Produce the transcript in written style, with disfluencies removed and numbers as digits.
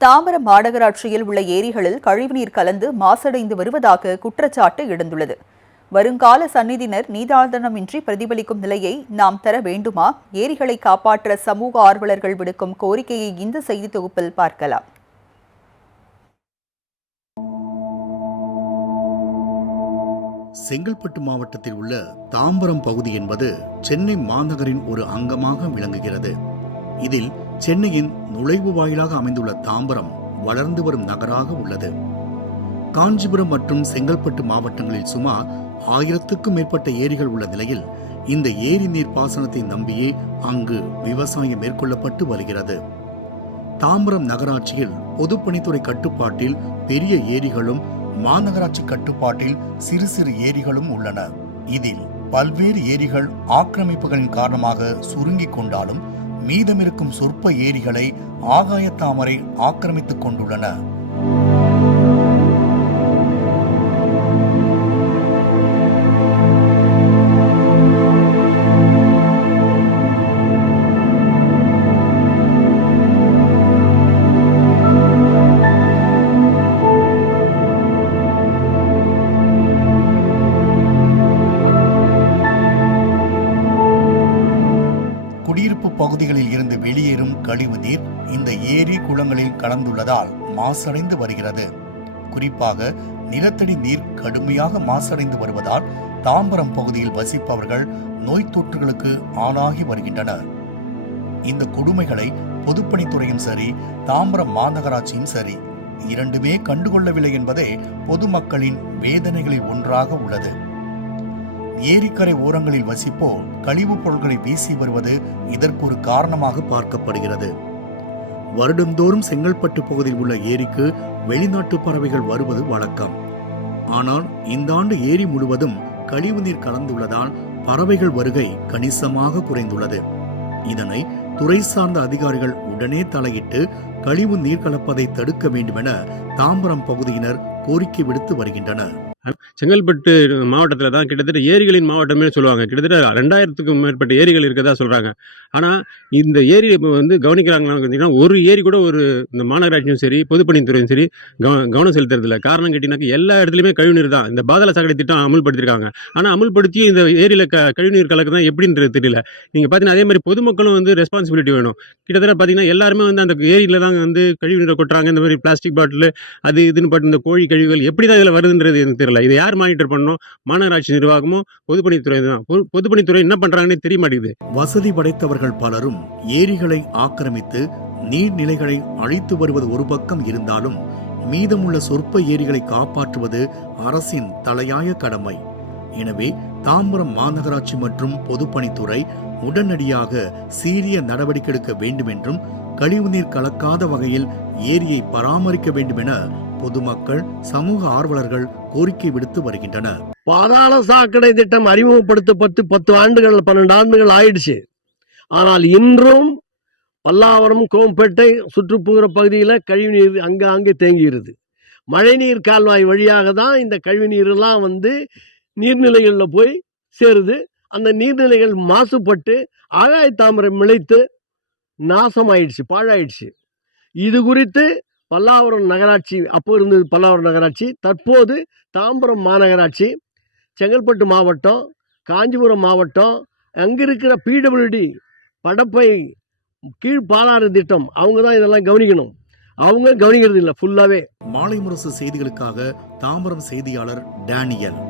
தாம்பரம் மாநகராட்சியில் உள்ள ஏரிகளில் கழிவுநீர் கலந்து மாசடைந்து வருவதாக குற்றச்சாட்டு எழுந்துள்ளது. வருங்கால சந்நிதியினர் நீதானமின்றி பிரதிபலிக்கும் நிலையை நாம் தர வேண்டுமா? ஏரிகளை காப்பாற்ற சமூக ஆர்வலர்கள் விடுக்கும் கோரிக்கையை இந்த செய்தி தொகுப்பில் பார்க்கலாம். செங்கல்பட்டு மாவட்டத்தில் உள்ள தாம்பரம் பகுதி என்பது சென்னை மாநகரின் ஒரு அங்கமாக விளங்குகிறது. இதில் சென்னையின் நுழைவு வாயிலாக அமைந்துள்ள தாம்பரம் வளர்ந்து வரும் நகராக உள்ளது. காஞ்சிபுரம் மற்றும் செங்கல்பட்டு மாவட்டங்களில் சுமார் 1000க்கும் மேற்பட்ட ஏரிகள் உள்ள நிலையில் இந்த ஏரி நீர் பாசனத்தை நம்பியே அங்கு விவசாயம் மேற்கொள்ளப்பட்டு வருகிறது. தாம்பரம் நகராட்சியில் பொதுப்பணித்துறை கட்டுப்பாட்டில் பெரிய ஏரிகளும் மாநகராட்சி கட்டுப்பாட்டில் சிறு சிறு ஏரிகளும் உள்ளன. இதில் பல்வேறு ஏரிகள் ஆக்கிரமிப்புகளின் காரணமாக சுருங்கிக் கொண்டாலும் மீதமிருக்கும் சொற்ப ஏரிகளை ஆகாய தாமரை ஆக்கிரமித்துக் கொண்டுள்ளன. குடியிருப்பு பகுதிகளில் இருந்து வெளியேறும் கழிவு நீர் இந்த ஏரி குளங்களில் கலந்துள்ளதால் மாசடைந்து வருகிறது. குறிப்பாக நிலத்தடி நீர் கடுமையாக மாசடைந்து வருவதால் தாம்பரம் பகுதியில் வசிப்பவர்கள் நோய் தொற்றுகளுக்கு ஆளாகி வருகின்றனர். இந்த கொடுமைகளை பொதுப்பணித்துறையும் சரி, தாம்பரம் மாநகராட்சியும் சரி, இரண்டுமே கண்டுகொள்ளவில்லை என்பதே பொதுமக்களின் வேதனைகளில் ஒன்றாக உள்ளது. ஏரிக்கரை ஓரங்களில் வசிப்போர் கழிவுப் பொருட்களை வீசி வருவது இதற்கு ஒரு காரணமாக பார்க்கப்படுகிறது. வருடந்தோறும் செங்கல்பட்டு பகுதியில் உள்ள ஏரிக்கு வெளிநாட்டு பறவைகள் வருவது வழக்கம். ஆனால் இந்த ஆண்டு ஏரி முழுவதும் கழிவுநீர் கலந்துள்ளதால் பறவைகள் வருகை கணிசமாக குறைந்துள்ளது. இதனை துறை சார்ந்த அதிகாரிகள் உடனே தலையிட்டு கழிவு நீர் கலப்பதை தடுக்க வேண்டும் என தாம்பரம் பகுதியினர் கோரிக்கை விடுத்து வருகின்றனர். செங்கல்பட்டு மாவட்டத்தில் தான் கிட்டத்தட்ட ஏரிகளின் மாவட்டமே சொல்லுவாங்க. கிட்டத்தட்ட 2000க்கும் மேற்பட்ட ஏரிகள் இருக்கதா சொல்கிறாங்க. ஆனால் இந்த ஏரி கவனிக்கிறாங்களான்னு பார்த்தீங்கன்னா, ஒரு ஏரி கூட இந்த மாநகராட்சியும் சரி, பொதுப்பணித்துறையும் சரி கவனம் செலுத்துறதில்ல. காரணம் கேட்டிங்கன்னாக்க எல்லா இடத்துலையுமே கழிவுநீர் தான். இந்த பாதாள சாக்கடை திட்டம் அமுல்படுத்தியிருக்காங்க. ஆனால் அமுல்படுத்தி இந்த ஏரியில் கழிவுநீர் கலக்குதான் எப்படின்றது தெரியல. நீங்கள் பார்த்தீங்கன்னா அதே மாதிரி பொதுமக்களும் ரெஸ்பான்சிபிலிட்டி வேணும். கிட்டத்தட்ட பார்த்தீங்கன்னா எல்லாருமே அந்த ஏரியில் தான் கழிவுநீரை கொட்டுறாங்க. இந்த மாதிரி பிளாஸ்டிக் பாட்டில் அது இதுன்னு பட்டு இந்த கோழி கழிவுகள் எப்படி தான் இதில் வருதுன்றது எனக்கு தெரியல. இதை யார் மானிட்டர் பண்ணணும்? மாநகராட்சி நிர்வாகமோ பொதுப்பணித்துறை தான். பொதுப்பணித்துறை என்ன பண்றாங்கன்னு தெரிய மாட்டேங்குது. வசதி படைத்தவர்கள் பலரும் ஏரிகளை ஆக்கிரமித்து நீர்நிலைகளை அழித்து வருவது ஒரு பக்கம் இருந்தாலும் மீதமுள்ள சொற்ப ஏரிகளை காப்பாற்றுவது அரசின் தலையாய கடமை. எனவே தாம்பரம் மாநகராட்சி மற்றும் பொதுப்பணித்துறை உடனடியாக சீரிய நடவடிக்கை எடுக்க வேண்டும் என்றும் கழிவுநீர் கலக்காத வகையில் ஏரியை பராமரிக்க வேண்டும் என பொதுமக்கள், சமூக ஆர்வலர்கள் கோரிக்கை விடுத்து வருகின்றனர். பாதாள சாக்கடை திட்டம் அறிமுகப்படுத்தப்பட்டு 10 ஆண்டுகள் 12 ஆண்டுகள் ஆயிடுச்சு. ஆனால் இன்றும் பல்லாவரம், கோம்பேட்டை சுற்றுப்புற பகுதியில் கழிவுநீர் அங்கே தேங்குகிறது. மழைநீர் கால்வாய் வழியாக தான் இந்த கழிவுநீர் எல்லாம் நீர்நிலைகளில் போய் சேருது. அந்த நீர்நிலைகள் மாசுபட்டு ஆகாய தாமரை மிளைத்து நாசமாயிடுச்சு, பாழாயிடுச்சு. இது குறித்து பல்லாவரம் நகராட்சி, அப்போ இருந்தது பல்லாவரம் நகராட்சி, தற்போது தாம்பரம் மாநகராட்சி, செங்கல்பட்டு மாவட்டம், காஞ்சிபுரம் மாவட்டம், அங்கே இருக்கிற PWD படப்பை கீழ்பாலாறு திட்டம் அவங்க தான் இதெல்லாம் கவனிக்கணும். அவங்க கவனிக்கிறது இல்லை ஃபுல்லாவே. மாலை முரசு செய்திகளுக்காக தாம்பரம் செய்தியாளர் டேனியல்.